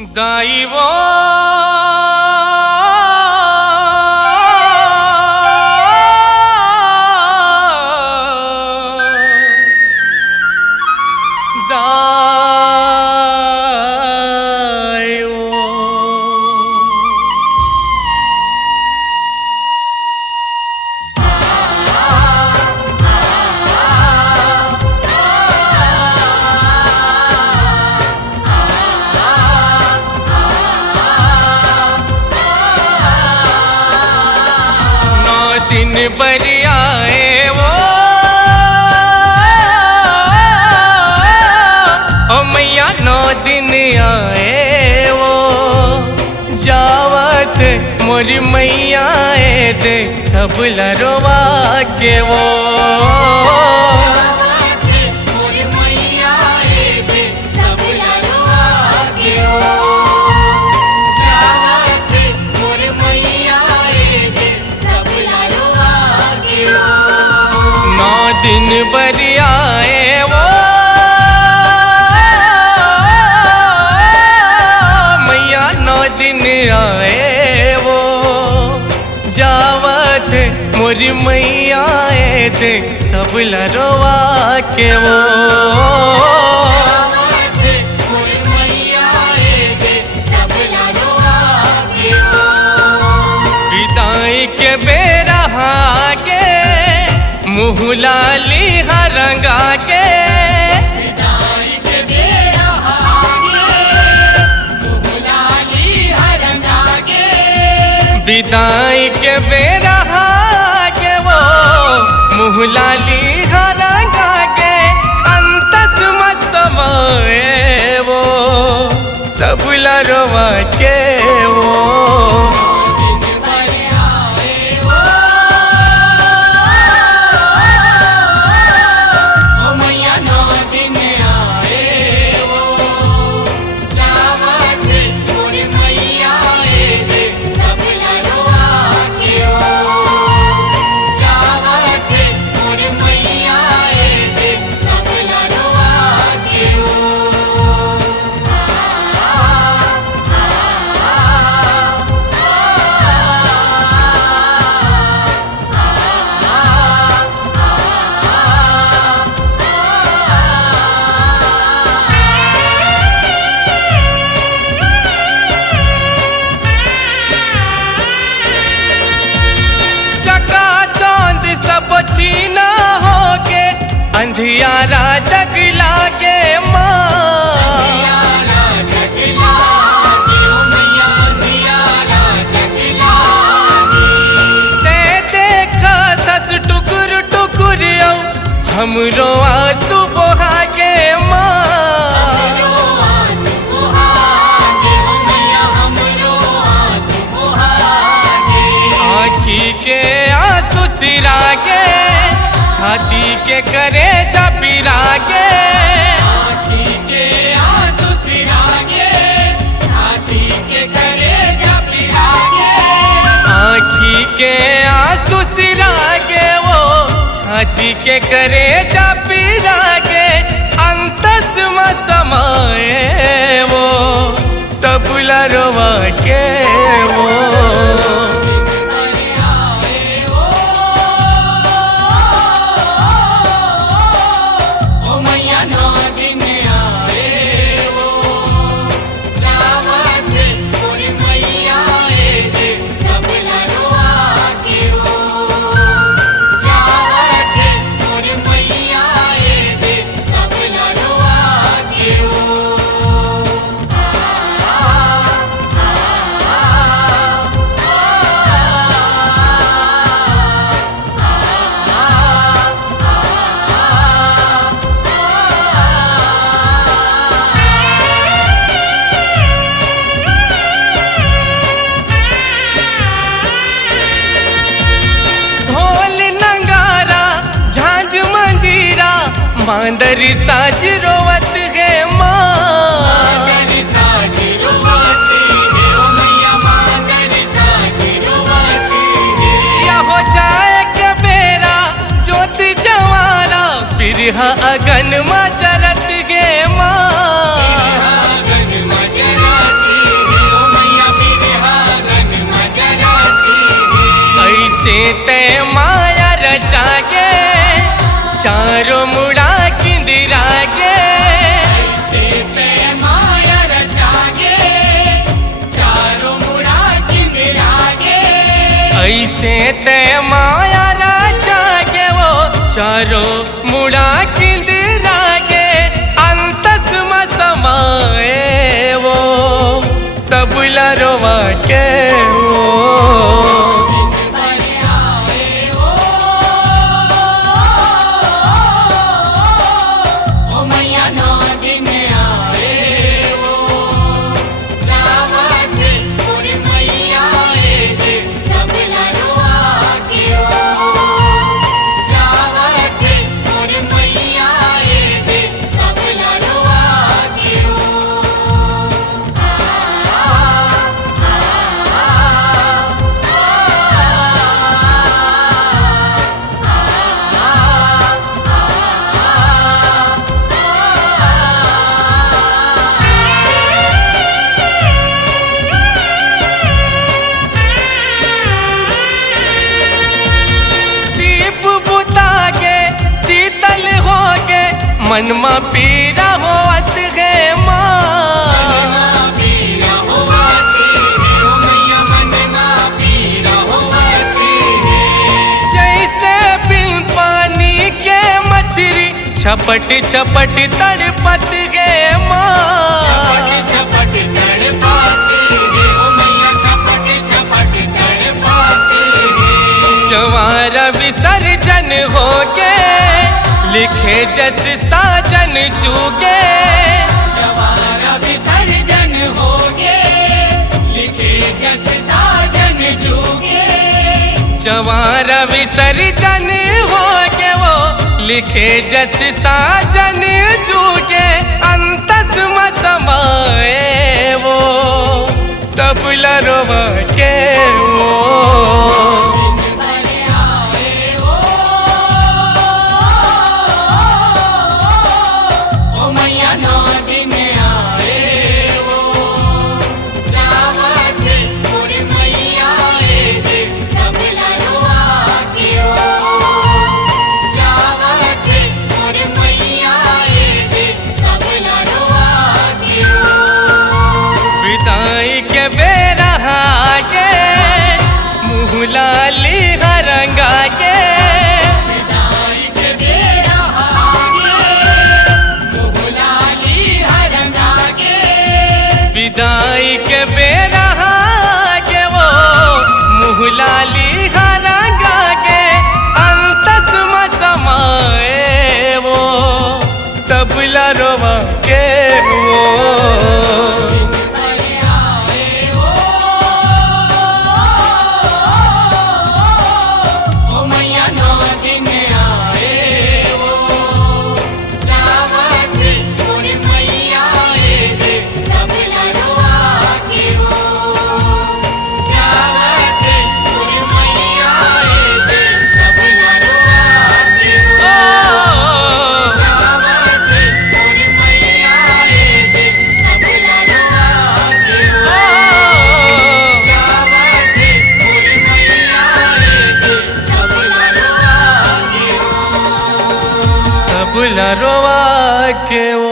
दाई वो दिन भर आए वो ओ मैया 9 दिन आए वो जावत मोरी मैया दे सब लरवा के वो दिन भर आए वो मैया 9 दिन आए वो जावत मोरी मैया दे सब लरवा के वो विदाई के बेरा के मुँह लाली हरंगा के विदाई के बेरा मुँह लाली हरंगा के विदाई के बेरा के वो मुँह लाली हरंगा के अंतस मत समाए वो सब लरवा के वो छीना होके अंधियारा जगला के ते देखा दस टुकुर टुकुर हमरो आंसू बहा के आँखी के आंसू सिरा के छाती के करे जा पिरा के आँखी के आंसू सिरा के छाती के करे जा पिरा के आँखी के आंसू सिरा के वो छाती के करे जा पिरा के अंतस में समाए वो सब लरवा के वो मांदरी साज रोवत है मांदरी साज रोवत है ओ मैया मांदरी साज रोवत है या हो जाए के बेरा जोत जवाना बिरहा अगन में चलत है मां बिरहा अगन में चलत से ते माया राजा के वो चारों मुड़ा किंदरा के अंतस में समाए वो सब लरवा के वो मन में पीरा होत गे जैसे बिन पानी के मछली छपट छपट तड़पत गे जवारा विसर्जन हो के लिखे जस साजन चूके जवारा विसर्जन होगे लिखे जस साजन चूके जवारा विसर्जन होगे वो लिखे जस साजन चूके अंतस में समाए वो सब लरवा के वो लाली हरंगा के विदाई के बेरा लाली हरंगा के विदाई के बेरा के वो मुहलाली हरंगा के अंतस में समाए वो सब लरवा के वो लरवा के वो